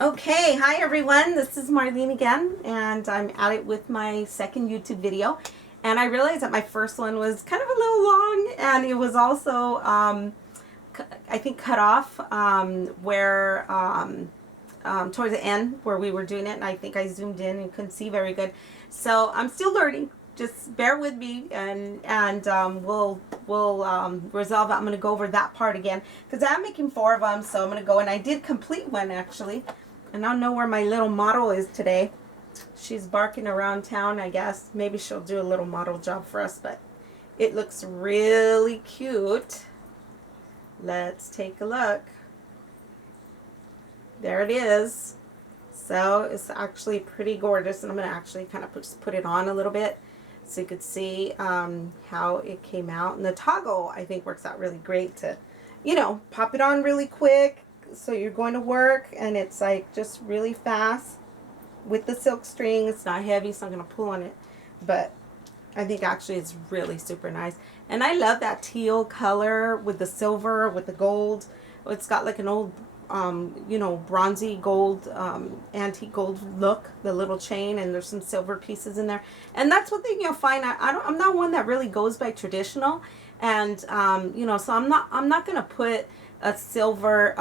Okay, hi everyone, this is Marlene again, and I'm at it with my second YouTube video. And I realized that my first one was kind of a little long, and it was also, I think, cut off towards the end where we were doing it, and I think I zoomed in and couldn't see very good. So I'm still learning. Just bear with me, and we'll resolve it. I'm going to go over that part again because I'm making 4 of them. So I'm going to go, and I did complete one actually. And I don't know where my little model is today. She's barking around town, I guess. Maybe she'll do a little model job for us, but it looks really cute. Let's take a look. There it is. So it's actually pretty gorgeous, and I'm going to actually kind of put it on a little bit so you could see how it came out. And the toggle, I think, works out really great to, pop it on really quick. So you're going to work, and it's like just really fast with the silk string. It's not heavy, so I'm going to pull on it. But I think actually it's really super nice. And I love that teal color with the silver, with the gold. It's got like an old bronzy gold, antique gold look, the little chain, and there's some silver pieces in there. And that's one thing you'll find. I'm not one that really goes by traditional, and so I'm not gonna put a silver,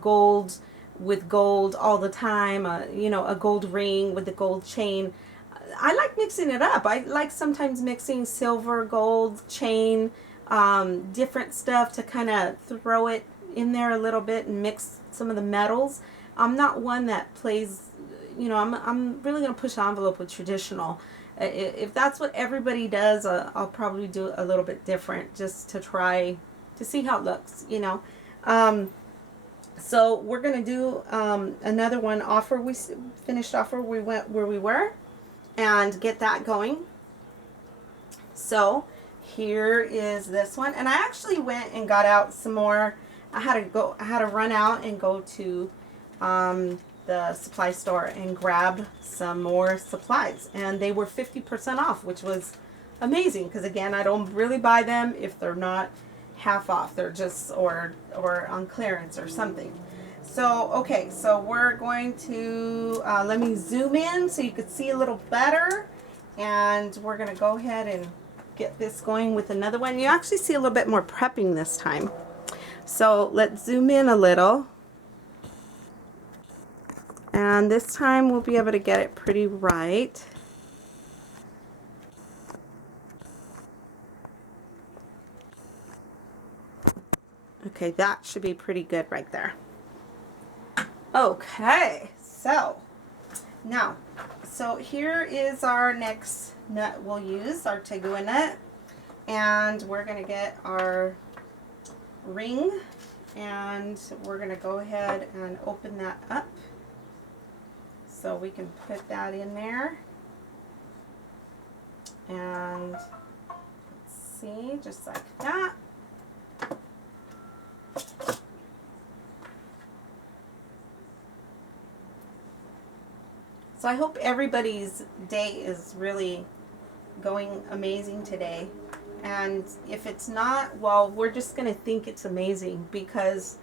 gold with gold all the time. A gold ring with the gold chain. I like mixing it up. I like sometimes mixing silver, gold, chain, different stuff to kind of throw it in there a little bit and mix some of the metals. I'm not one that plays, I'm really going to push the envelope with traditional. If that's what everybody does, I'll probably do a little bit different just to try to see how it looks, So we're going to do another one offer. We finished offer. We went where we were and get that going. So here is this one. And I actually went and got out some more. I had to run out and go to the supply store and grab some more supplies, and they were 50% off, which was amazing because, again, I don't really buy them if they're not half off. They're just or on clearance or something. So okay, so we're going to let me zoom in so you could see a little better, and we're going to go ahead and get this going with another one. You actually see a little bit more prepping this time. So let's zoom in a little, and this time we'll be able to get it pretty right. Okay, that should be pretty good right there. Okay, so now, so here is our next nut we'll use, our tagua nut, and we're going to get our ring, and we're going to go ahead and open that up so we can put that in there. And let's see, just like that. So I hope everybody's day is really going amazing today. And if it's not, well, we're just going to think it's amazing because,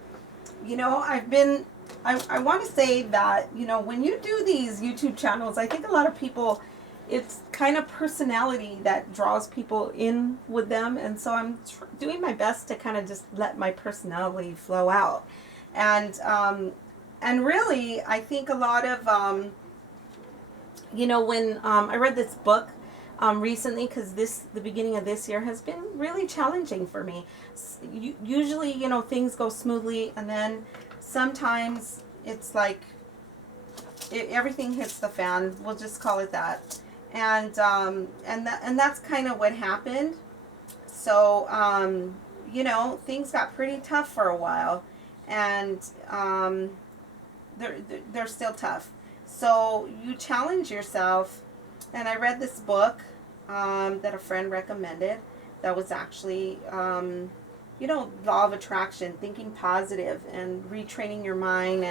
I want to say that, when you do these YouTube channels, I think a lot of people, it's kind of personality that draws people in with them. And so I'm doing my best to kind of just let my personality flow out. And really, I think a lot of, when I read this book recently, because the beginning of this year has been really challenging for me. Usually, things go smoothly, and then sometimes it's like everything hits the fan. We'll just call it that, and that's kind of what happened. So things got pretty tough for a while, and they're still tough. So you challenge yourself, and I read this book that a friend recommended that was actually, law of attraction, thinking positive and retraining your mind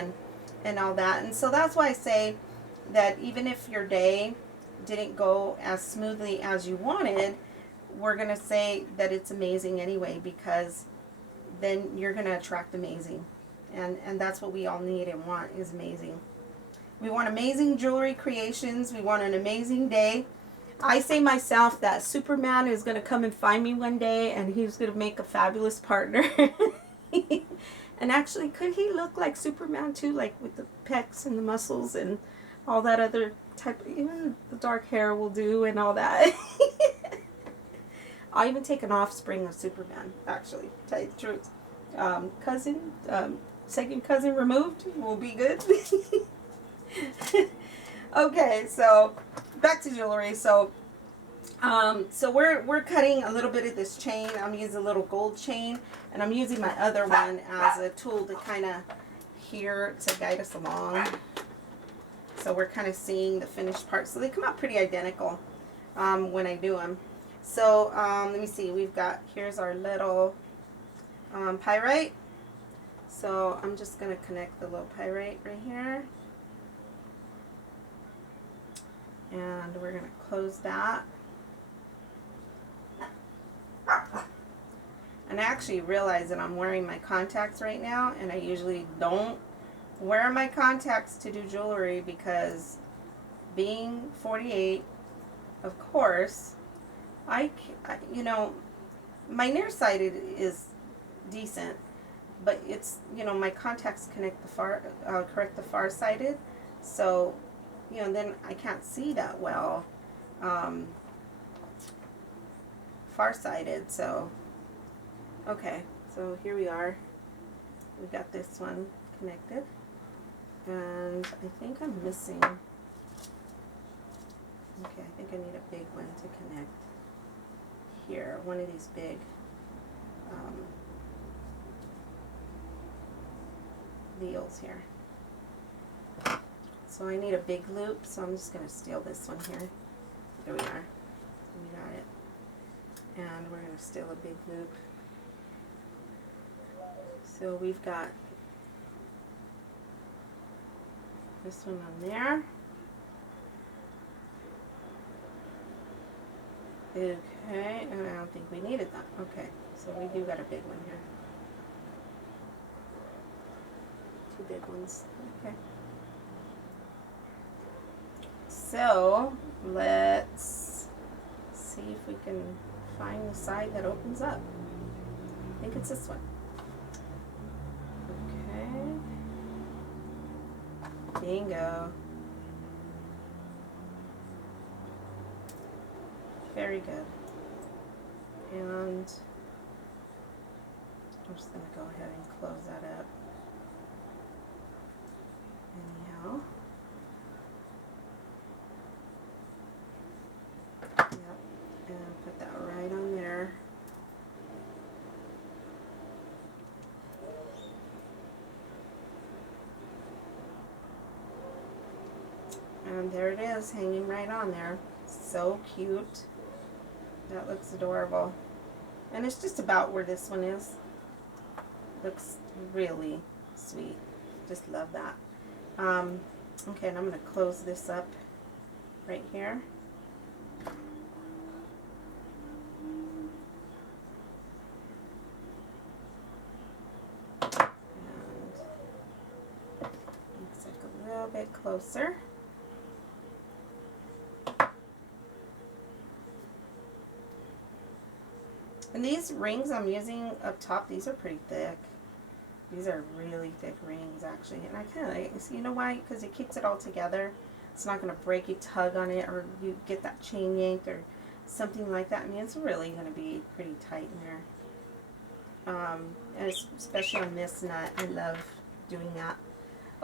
and all that. And so that's why I say that even if your day didn't go as smoothly as you wanted, we're going to say that it's amazing anyway, because then you're going to attract amazing. And that's what we all need and want, is amazing. We want amazing jewelry creations. We want an amazing day. I say myself that Superman is going to come and find me one day, and he's going to make a fabulous partner. And actually, could he look like Superman too, like with the pecs and the muscles and all that other type, even the dark hair will do and all that. I'll even take an offspring of Superman, actually, to tell you the truth. Cousin, second cousin removed will be good. Okay, so back to jewelry. So we're cutting a little bit of this chain. I'm using a little gold chain, and I'm using my other one as a tool to kind of here to guide us along. So we're kind of seeing the finished parts. So they come out pretty identical when I do them. So let me see. We've got, here's our little pyrite. So I'm just going to connect the little pyrite right here. And we're going to close that. And I actually realize that I'm wearing my contacts right now, and I usually don't wear my contacts to do jewelry because being 48, of course, you know, my nearsighted is decent, but it's, you know, my contacts correct the far-sighted, so, you know, then I can't see that well, far-sighted. So okay, so here we are. We got this one connected, and I think I'm missing, okay, I think I need a big one to connect here, one of these big deals here. So I need a big loop, so I'm just going to steal this one here. There we are. We got it. And we're going to steal a big loop. So we've got this one on there. Okay, and I don't think we needed that. Okay, so we do got a big one here. Two big ones. Okay. So let's see if we can find the side that opens up. I think it's this one. Okay. Bingo. Very good. And I'm just going to go ahead and close that up. Anyhow. Yep. And put that right on there. And there it is, hanging right on there. So cute. That looks adorable. And it's just about where this one is. Looks really sweet. Just love that. Okay, and I'm going to close this up right here. And looks like a little bit closer. And these rings I'm using up top, these are pretty thick. These are really thick rings, actually. And I kind of like, you know why? Because it keeps it all together. It's not going to break, you tug on it, or you get that chain yanked, or something like that. I mean, it's really going to be pretty tight in there. And especially on this nut, I love doing that.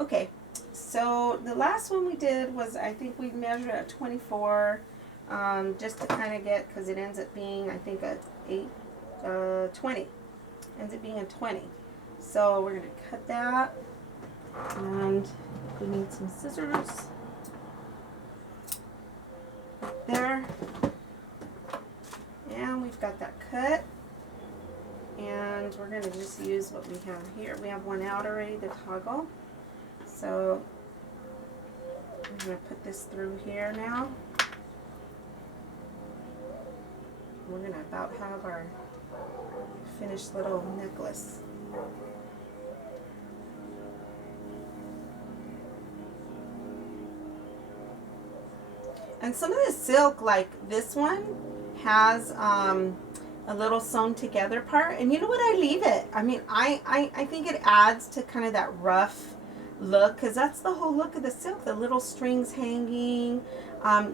Okay, so the last one we did was, I think we measured at 24, just to kind of get, because it ends up being, I think, a 20. Ends up being a 20. So we're going to cut that, and we need some scissors right there, and we've got that cut, and we're going to just use what we have here. We have one out already, the toggle, so we're going to put this through here now. We're going to about have our finished little necklace. And some of the silk, like this one, has a little sewn together part. And you know what? I leave it. I mean, I think it adds to kind of that rough look, because that's the whole look of the silk, the little strings hanging.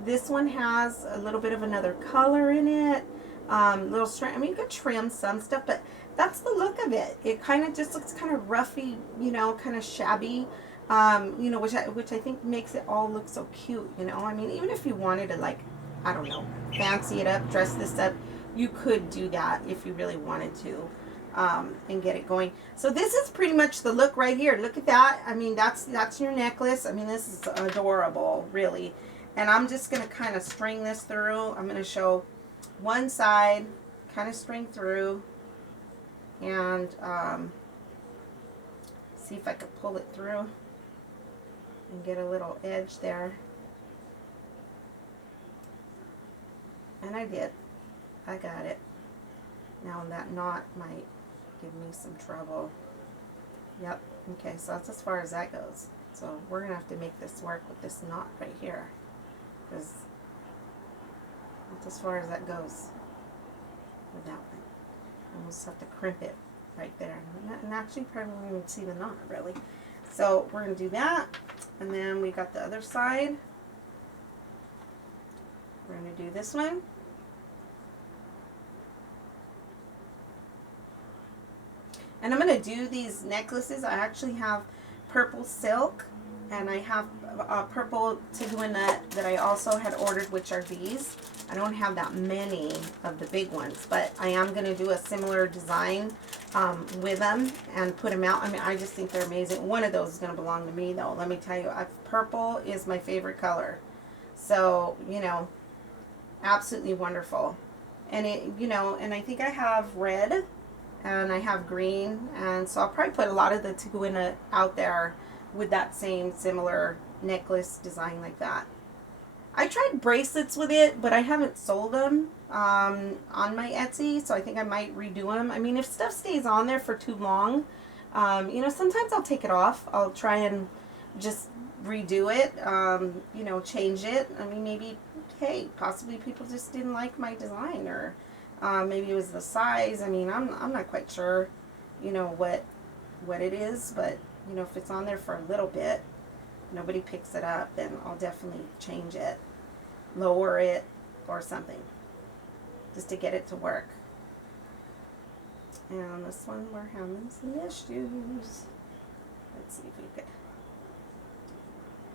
This one has a little bit of another color in it. Little string. I mean, you could trim some stuff, but that's the look of it. It kind of just looks kind of roughy, you know, kind of shabby. You know, which I think makes it all look so cute. You know, I mean, even if you wanted to, like, I don't know, fancy it up, dress this up, you could do that if you really wanted to, and get it going. So this is pretty much the look right here. Look at that. I mean, that's your necklace. I mean, this is adorable, really. And I'm just gonna kind of string this through. I'm gonna show one side, kind of string through, and see if I could pull it through and get a little edge there. And I did. I got it. Now that knot might give me some trouble. Yep. Okay, so that's as far as that goes. So we're going to have to make this work with this knot right here, because that's as far as that goes with that one. And we'll just have to crimp it right there. And actually probably won't even see the knot, really. So we're going to do that. And then we got the other side. We're going to do this one. And I'm going to do these necklaces. I actually have purple silk, and I have purple tagua nut that I also had ordered, which are these. I don't have that many of the big ones, but I am going to do a similar design with them and put them out. I mean, I just think they're amazing. One of those is going to belong to me, though. Let me tell you, purple is my favorite color. So, you know, absolutely wonderful. And it, you know, and I think I have red and I have green, and so I'll probably put a lot of the tagua nut out there with that same similar necklace design like that. I tried bracelets with it, but I haven't sold them on my Etsy, so I think I might redo them. I mean, if stuff stays on there for too long, you know, sometimes I'll take it off. I'll try and just redo it, you know, change it. I mean, maybe, hey, possibly people just didn't like my design, or maybe it was the size. I mean, I'm not quite sure, you know, what it is, but, you know, if it's on there for a little bit, nobody picks it up, then I'll definitely change it, lower it, or something, just to get it to work. And on this one, we're having some issues. Let's see if we could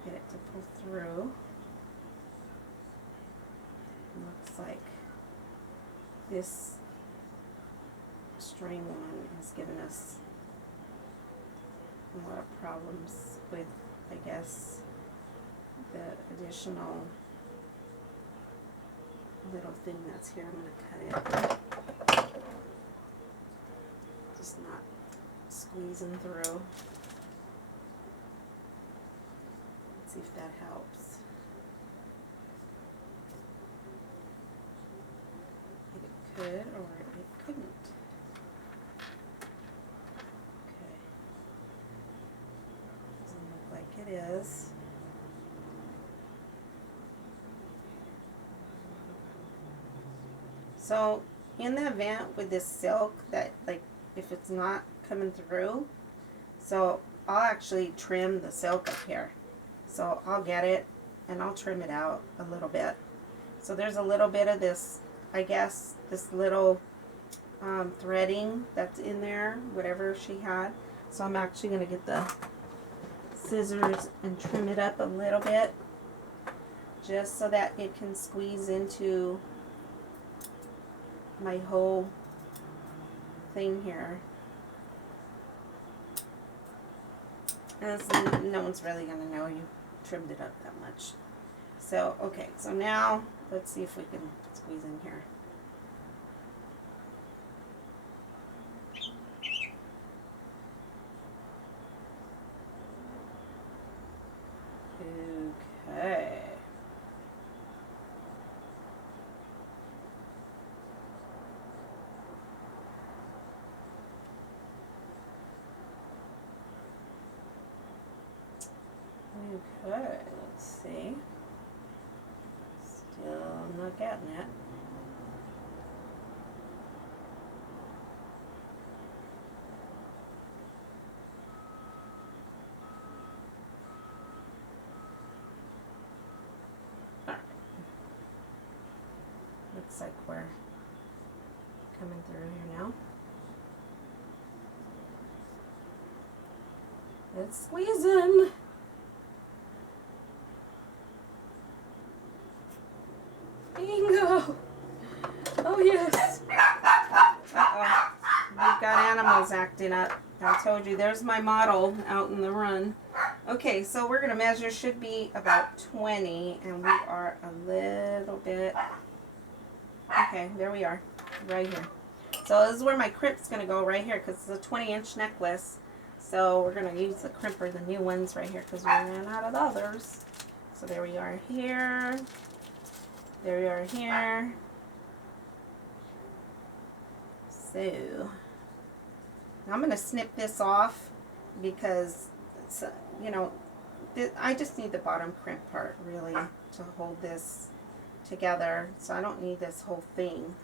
get it to pull through. Looks like this string one has given us a lot of problems with, I guess, the additional little thing that's here. I'm going to cut it. Just not squeezing through. Let's see if that helps. It could, or it couldn't. Okay. Doesn't look like it is. So in the event with this silk that, like, if it's not coming through, so I'll actually trim the silk up here. So I'll get it and I'll trim it out a little bit. So there's a little bit of this, I guess, this little threading that's in there, whatever she had. So I'm actually going to get the scissors and trim it up a little bit, just so that it can squeeze into my whole thing here. And no one's really going to know you trimmed it up that much. So, okay, so now let's see if we can squeeze in here. Okay. Okay, let's see. Still not getting it. Alright. Looks like we're coming through here now. It's squeezing. Bingo. Oh yes. Uh-oh. We've got animals acting up. I told you, there's my model out in the run. Okay, so we're going to measure, should be about 20, and we are a little bit, okay, there we are, right here. So this is where my crimp's going to go, right here, because it's a 20-inch necklace. So we're going to use the crimper, the new ones right here, because we ran out of the others. So there we are here. There we are here. So I'm going to snip this off because it's, you know, I just need the bottom crimp part really to hold this together. So I don't need this whole thing.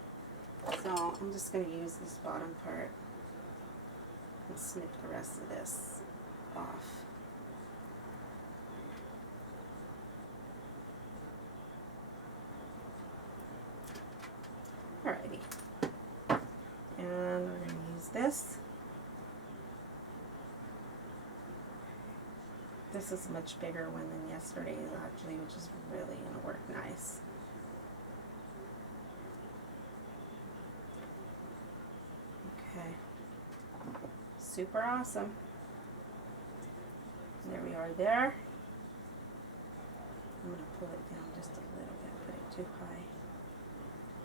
So I'm just going to use this bottom part and snip the rest of this off. Alrighty. And we're going to use this. This is a much bigger one than yesterday's actually, which is really going to work nice. Okay. Super awesome. There we are there. I'm going to pull it down just a little bit, put it too high,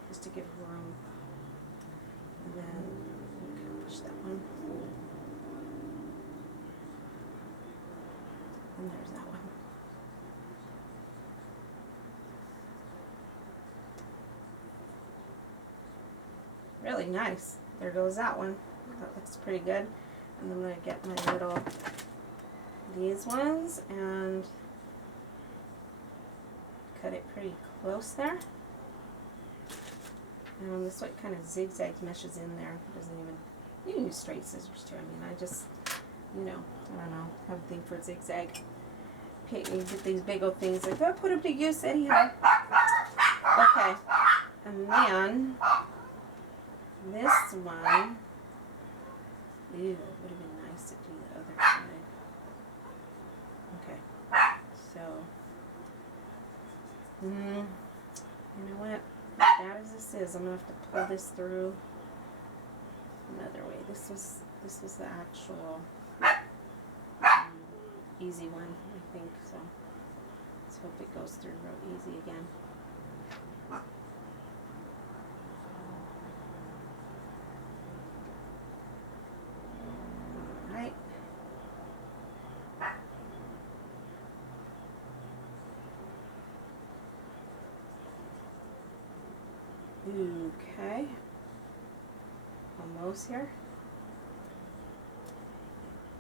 just to give room. And then we can push that one. And there's that one. Really nice. There goes that one. That looks pretty good. And then I'm going to get my little, these ones, and cut it pretty close there. And this way it kind of zigzag meshes in there. It doesn't even, you can use straight scissors too. I mean, I just, you know, I don't know, have a thing for zigzag. You get these big old things, like, oh, put them to use anyhow. Okay, and then this one, ew, it would have been nice to do the other side. Okay, so, you know what, as bad as this is, I'm going to have to pull this through another way. This was the actual easy one, I think, so let's hope it goes through real easy again. Alright. Okay. Almost here.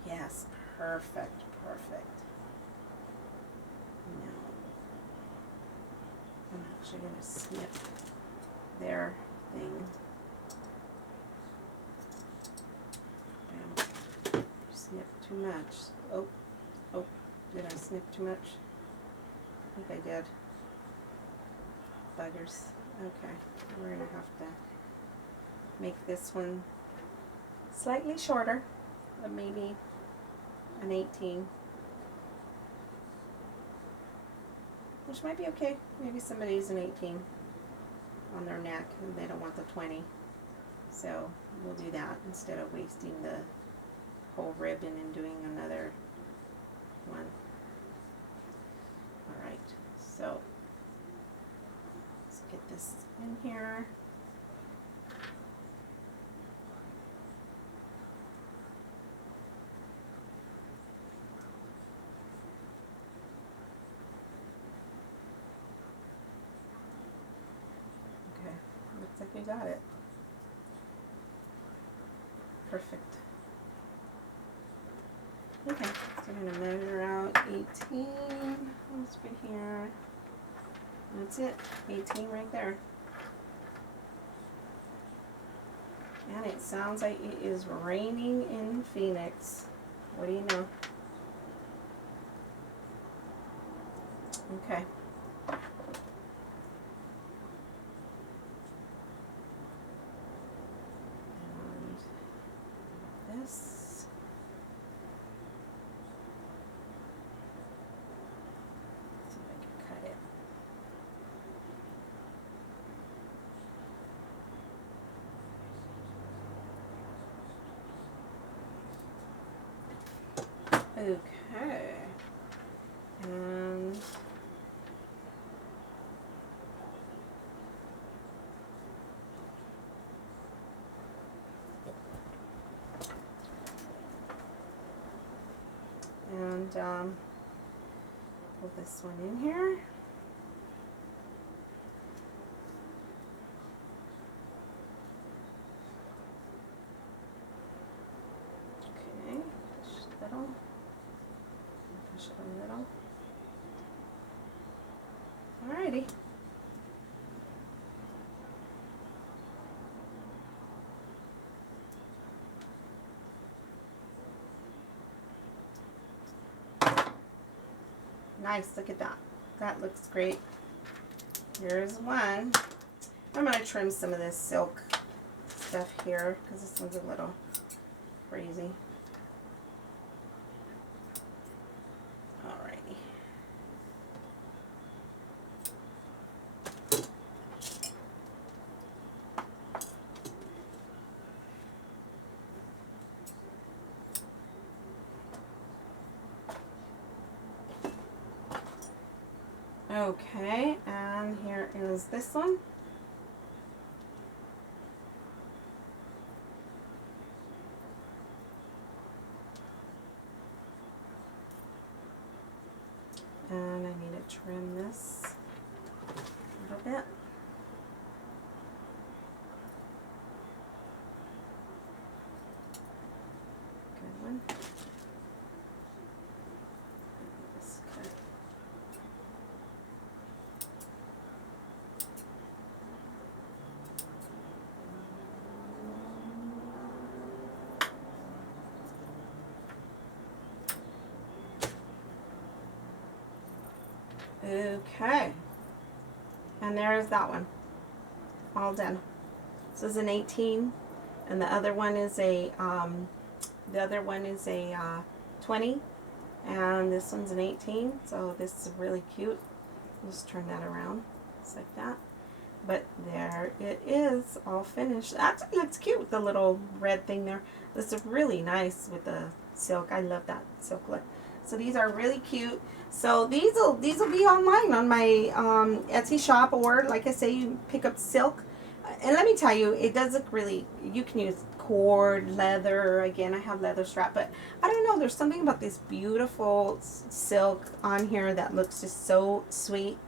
Yes, perfect, perfect. Now, I'm actually going to snip their thing. Bam. Snip too much. Oh, did I snip too much? I think I did. Buggers. Okay, we're going to have to make this one slightly shorter, but maybe an 18. Which might be okay. Maybe somebody's an 18 on their neck and they don't want the 20. So we'll do that instead of wasting the whole ribbon and doing another one. Alright, so let's get this in here. Looks like we got it. Perfect. Okay, so I'm going to measure out 18. Let's be here. That's it. 18 right there. And it sounds like it is raining in Phoenix. What do you know? Okay. And this. Let's see if I can cut it. Okay. And put this one in here. Okay, push a little. Push it a little. Alrighty. Nice, look at that. That looks great. Here's one. I'm going to trim some of this silk stuff here because this one's a little crazy. Alrighty. Okay, and here is this one. And I need to trim this a little bit. Good one. This cut. Okay, and there's that one, all done. This is an 18, and the other one is a 20, and this one's an 18. So this is really cute. Just turn that around, just like that. But there it is, all finished. That looks cute with the little red thing there. This is really nice with the silk. I love that silk look. So these are really cute. So these will be online on my Etsy shop, or like I say, you pick up silk. And let me tell you, it does look really. You can use cord, leather. Again, I have leather strap, but I don't know. There's something about this beautiful silk on here that looks just so sweet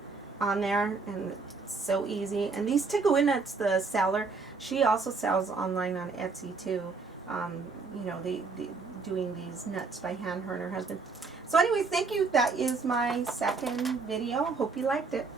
on there, and it's so easy. And these tagua nuts, the seller, she also sells online on Etsy too. You know, they doing these nuts by hand, her and her husband. So anyways, thank you. That is my second video. Hope you liked it.